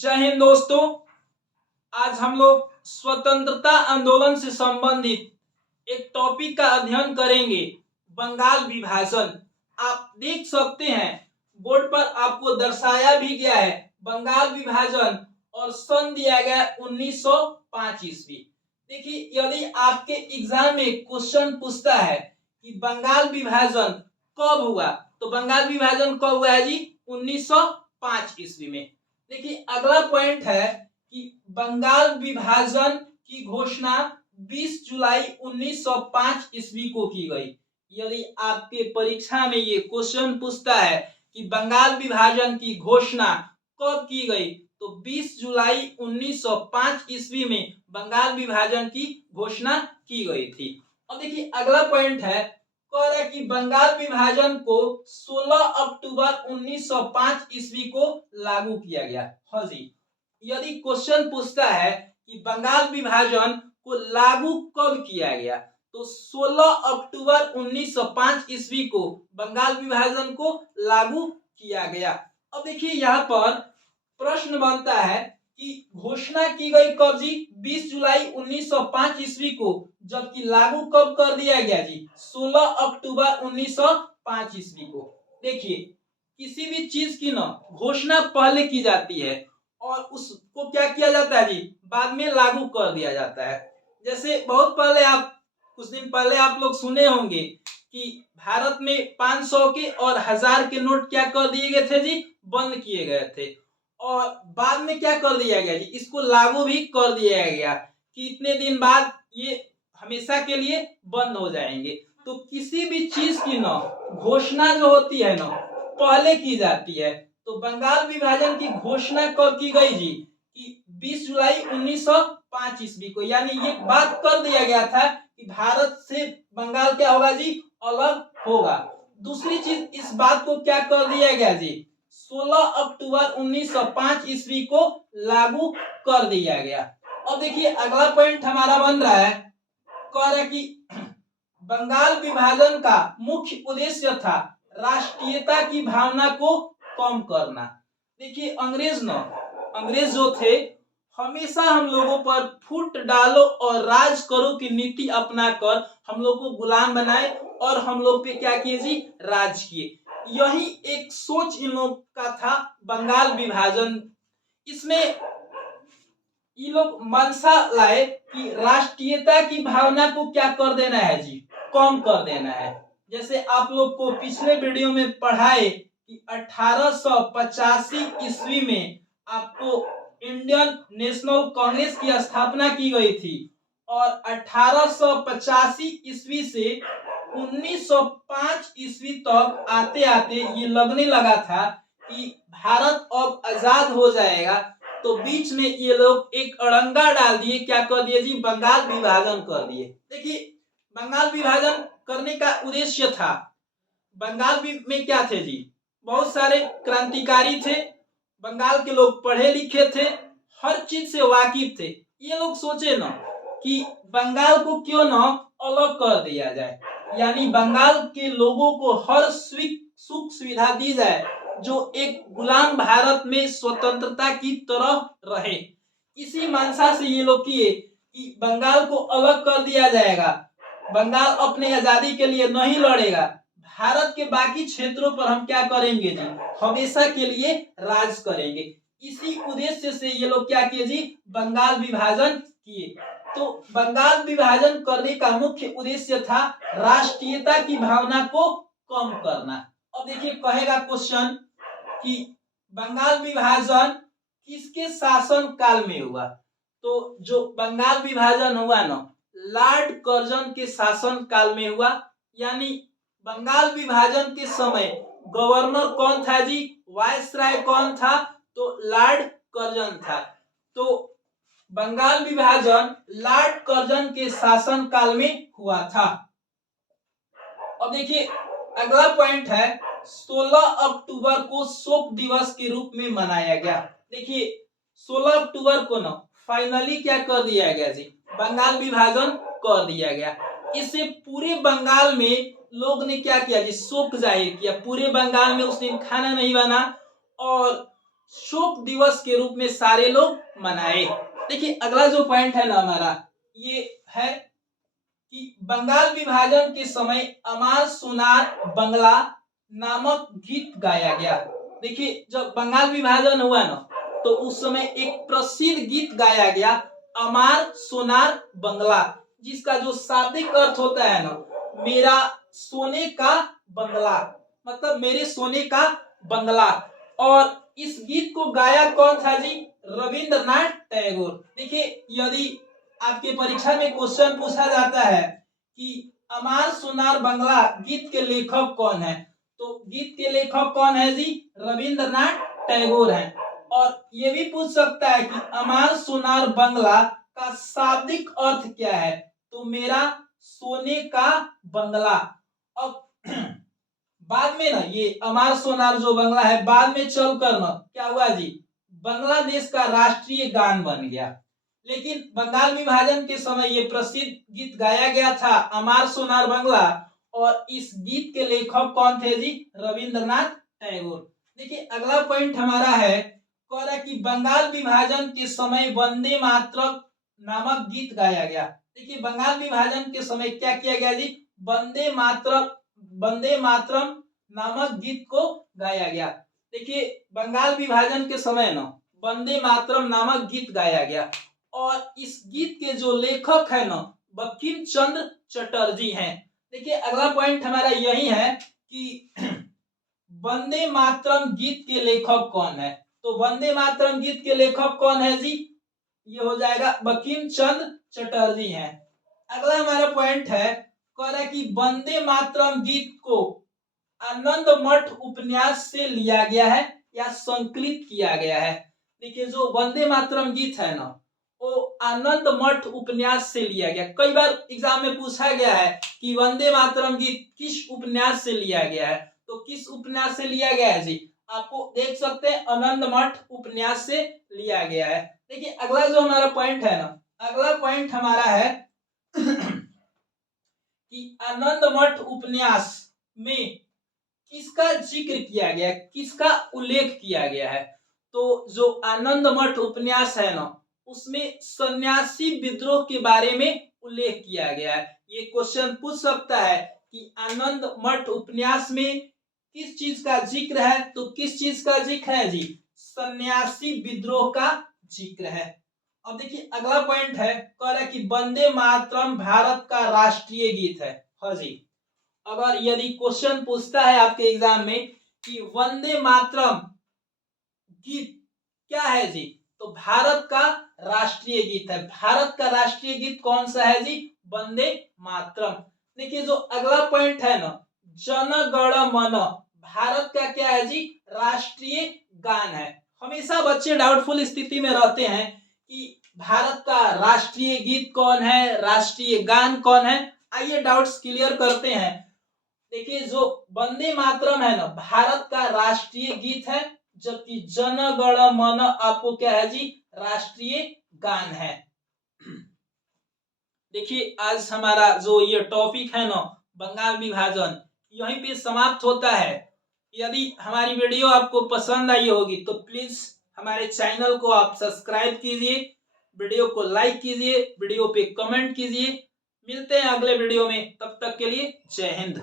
जय हिंद दोस्तों। आज हम लोग स्वतंत्रता आंदोलन से संबंधित एक टॉपिक का अध्ययन करेंगे, बंगाल विभाजन। आप देख सकते हैं बोर्ड पर आपको दर्शाया भी गया है बंगाल विभाजन और सन दिया गया 1905 ईस्वी। देखिए, यदि आपके एग्जाम में क्वेश्चन पूछता है कि बंगाल विभाजन कब हुआ, तो बंगाल विभाजन कब हुआ है जी? 1905 ईस्वी में। देखिए, अगला पॉइंट है कि बंगाल विभाजन की घोषणा 20 जुलाई 1905 ईस्वी को की गई। यदि आपके परीक्षा में ये क्वेश्चन पूछता है कि बंगाल विभाजन की घोषणा कब की गई, तो 20 जुलाई 1905 ईस्वी में बंगाल विभाजन की घोषणा की गई थी। अब देखिए, अगला पॉइंट है, कह रहा है कि बंगाल विभाजन को 16 अक्टूबर 1905 ईस्वी को लागू किया गया। हाँ जी, यदि क्वेश्चन पूछता है कि बंगाल विभाजन को लागू कब किया गया, तो 16 अक्टूबर 1905 ईस्वी को बंगाल विभाजन को लागू किया गया। अब देखिए, यहाँ पर प्रश्न बनता है कि घोषणा की गई कब जी? 20 जुलाई 1905 ईस्वी को, जबकि लागू कब कर दिया गया जी? 16 अक्टूबर 1905 ईस्वी को। देखिए, किसी भी चीज की ना घोषणा पहले की जाती है और उसको क्या किया जाता है जी? बाद में लागू कर दिया जाता है। जैसे बहुत पहले, आप कुछ दिन पहले आप लोग सुने होंगे कि भारत में 500 के और 1000 के नोट क्या कर दिए गए थे जी? बंद किए गए थे। और बाद में क्या कर दिया गया जी? इसको लागू भी कर दिया गया कि इतने दिन बाद ये हमेशा के लिए बंद हो जाएंगे। तो किसी भी चीज की ना घोषणा जो होती है ना पहले की जाती है। तो बंगाल विभाजन की घोषणा कब की गई जी? कि 20 जुलाई 1905 ईस्वी को। यानी ये बात कर दिया गया था कि भारत से बंगाल क्या होगा जी? अलग होगा। दूसरी चीज, इस बात को क्या कर दिया गया जी? 16 अक्टूबर 1905 ईस्वी को लागू कर दिया गया। अब देखिए, अगला पॉइंट हमारा बन रहा है, कह रहा है कि बंगाल विभाजन का मुख्य उद्देश्य था राष्ट्रीयता की भावना को कम करना। देखिए, अंग्रेज जो थे, हमेशा हम लोगों पर फूट डालो और राज करो की नीति अपनाकर हम लोग को गुलाम बनाए और हम लोग पे क्या किए जी? राज किए। यही एक सोच इन लोग का था बंगाल विभाजन। इसमें ये लोग मंशा लाए कि राष्ट्रीयता की भावना को क्या कर देना है जी? कम कर देना है। जैसे आप लोग को पिछले वीडियो में पढ़ाए कि 1885 ईस्वी में आपको इंडियन नेशनल कांग्रेस की स्थापना की गई थी और 1885 ईस्वी से 1905 ईस्वी तक आते आते ये लगने लगा था कि भारत अब आजाद हो जाएगा। तो बीच में ये लोग एक अड़ंगा डाल दिए, क्या कर दिए जी? बंगाल विभाजन कर दिए। देखिए, बंगाल विभाजन करने का उद्देश्य था, बंगाल में क्या थे जी? बहुत सारे क्रांतिकारी थे, बंगाल के लोग पढ़े लिखे थे, हर चीज से वाकिफ थे। ये लोग सोचे ना कि बंगाल को क्यों ना अलग कर दिया जाए, यानी बंगाल के लोगों को हर सुख सुविधा दी जाए जो एक गुलाम भारत में स्वतंत्रता की तरह रहे। इसी मंशा से ये लोग किए कि बंगाल को अलग कर दिया जाएगा, बंगाल अपने आजादी के लिए नहीं लड़ेगा, भारत के बाकी क्षेत्रों पर हम क्या करेंगे जी? हमेशा के लिए राज करेंगे। इसी उद्देश्य से ये लोग क्या किए जी? बंगाल विभाजन किए। तो बंगाल विभाजन करने का मुख्य उद्देश्य था राष्ट्रीयता की भावना को कम करना। अब देखिए, कहेगा क्वेश्चन कि बंगाल विभाजन किसके शासन काल में हुआ? तो जो बंगाल विभाजन हुआ ना, लॉर्ड कर्जन के शासन काल में हुआ। यानी बंगाल विभाजन के समय गवर्नर कौन था जी? वायसराय कौन था? तो लॉर्ड कर्जन था। तो बंगाल विभाजन लॉर्ड कर्जन के शासन काल में हुआ था। अब देखिए, अगला पॉइंट है, 16 अक्टूबर को शोक दिवस के रूप में मनाया गया। देखिए, 16 अक्टूबर को ना फाइनली क्या कर दिया गया जी? बंगाल विभाजन कर दिया गया। इससे पूरे बंगाल में लोग ने क्या किया जी? शोक जाहिर किया। पूरे बंगाल में उस दिन खाना नहीं बना और शोक दिवस के रूप में सारे लोग मनाए। देखिए अगला जो पॉइंट है ना हमारा ये है कि बंगाल विभाजन के समय अमार सोनार बंगला नामक गीत गाया गया। देखिए जब बंगाल विभाजन हुआ ना तो उस समय एक प्रसिद्ध गीत गाया गया अमार सोनार बंगला, जिसका जो शाब्दिक अर्थ होता है ना मेरा सोने का बंगला, मतलब मेरे सोने का बंगला। और इस गीत को गाया कौन था जी? रविंद्रनाथ टैगोर। देखिए यदि आपके परीक्षा में क्वेश्चन पूछा जाता है कि अमार सोनार बंगला गीत के लेखक कौन है, तो गीत के लेखक कौन है जी? रविंद्रनाथ टैगोर हैं। और ये भी पूछ सकता है कि अमार सोनार बंगला का शाब्दिक अर्थ क्या है, तो मेरा सोने का बंगला। अब बाद में ना ये अमार सोनार जो बंगला है बाद में चलकर ना क्या हुआ जी? बांग्लादेश का राष्ट्रीय गान बन गया। लेकिन बंगाल विभाजन के समय ये प्रसिद्ध गीत गाया गया था अमार सोनार बंगला, और इस गीत के लेखक कौन थे जी? रविंद्रनाथ टैगोर। देखिए अगला पॉइंट हमारा है कह रहा कि बंगाल विभाजन के समय वंदे मातरम नामक गीत गाया गया। देखिए बंगाल विभाजन के समय क्या किया गया जी? वंदे मातरम नामक गीत को गाया गया। देखिए बंगाल विभाजन के समय ना वंदे मातरम नामक गीत गाया गया, और इस गीत के जो लेखक है ना बंकिम चंद्र चटर्जी हैं। देखिए अगला पॉइंट हमारा यही है कि वंदे मातरम गीत के लेखक कौन है, तो वंदे मातरम गीत के लेखक कौन है जी? ये हो जाएगा बंकिम चंद्र चटर्जी हैं। अगला हमारा पॉइंट है कह रहा है कि वंदे मातरम गीत को आनंद मठ उपन्यास से लिया गया है या संकलित किया गया है। देखिए जो वंदे मातरम गीत है ना वो आनंद मठ उपन्यास से लिया गया। कई बार एग्जाम में पूछा गया है कि वंदे मातरम गीत किस उपन्यास से लिया गया है, तो किस उपन्यास से लिया गया है जी? आपको देख सकते हैं आनंद मठ उपन्यास से लिया गया है। देखिए अगला जो हमारा पॉइंट है ना, अगला पॉइंट हमारा है कि आनंद मठ उपन्यास में किसका जिक्र किया गया, किसका उल्लेख किया गया है, तो जो आनंद मठ उपन्यास है ना उसमें सन्यासी विद्रोह के बारे में उल्लेख किया गया है। ये क्वेश्चन पूछ सकता है कि आनंद मठ उपन्यास में किस चीज का जिक्र है, तो किस चीज का जिक्र है जी? सन्यासी विद्रोह का जिक्र है। अब देखिए अगला पॉइंट है कह रहा है कि वंदे मातरम भारत का राष्ट्रीय गीत है। हाँ जी, अगर यदि क्वेश्चन पूछता है आपके एग्जाम में कि वंदे मातरम गीत क्या है जी, तो भारत का राष्ट्रीय गीत है। भारत का राष्ट्रीय गीत कौन सा है जी? वंदे मातरम। देखिए जो अगला पॉइंट है ना जन गण मन, भारत का क्या है जी? राष्ट्रीय गान है। हमेशा बच्चे डाउटफुल स्थिति में रहते हैं कि भारत का राष्ट्रीय गीत कौन है, राष्ट्रीय गान कौन है। आइए डाउट्स क्लियर करते हैं। देखिए जो वंदे मातरम है ना भारत का राष्ट्रीय गीत है, जबकि जन गण मन आपको क्या है जी? राष्ट्रीय गान है। देखिए आज हमारा जो ये टॉपिक है ना बंगाल विभाजन यहीं पे समाप्त होता है। यदि हमारी वीडियो आपको पसंद आई होगी तो प्लीज हमारे चैनल को आप सब्सक्राइब कीजिए, वीडियो को लाइक कीजिए, वीडियो पे कमेंट कीजिए। मिलते हैं अगले वीडियो में, तब तक के लिए जय हिंद।